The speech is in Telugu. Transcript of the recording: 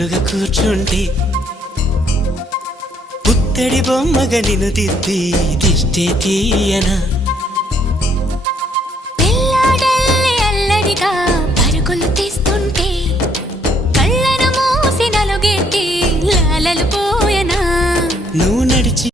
ఎదురుగా కూర్చుంటే పుత్తడి బొమ్మగా నిన్ను దిద్ది దిష్టే తీయనా పిల్లాడల్లి అల్లరిగా పరుగులు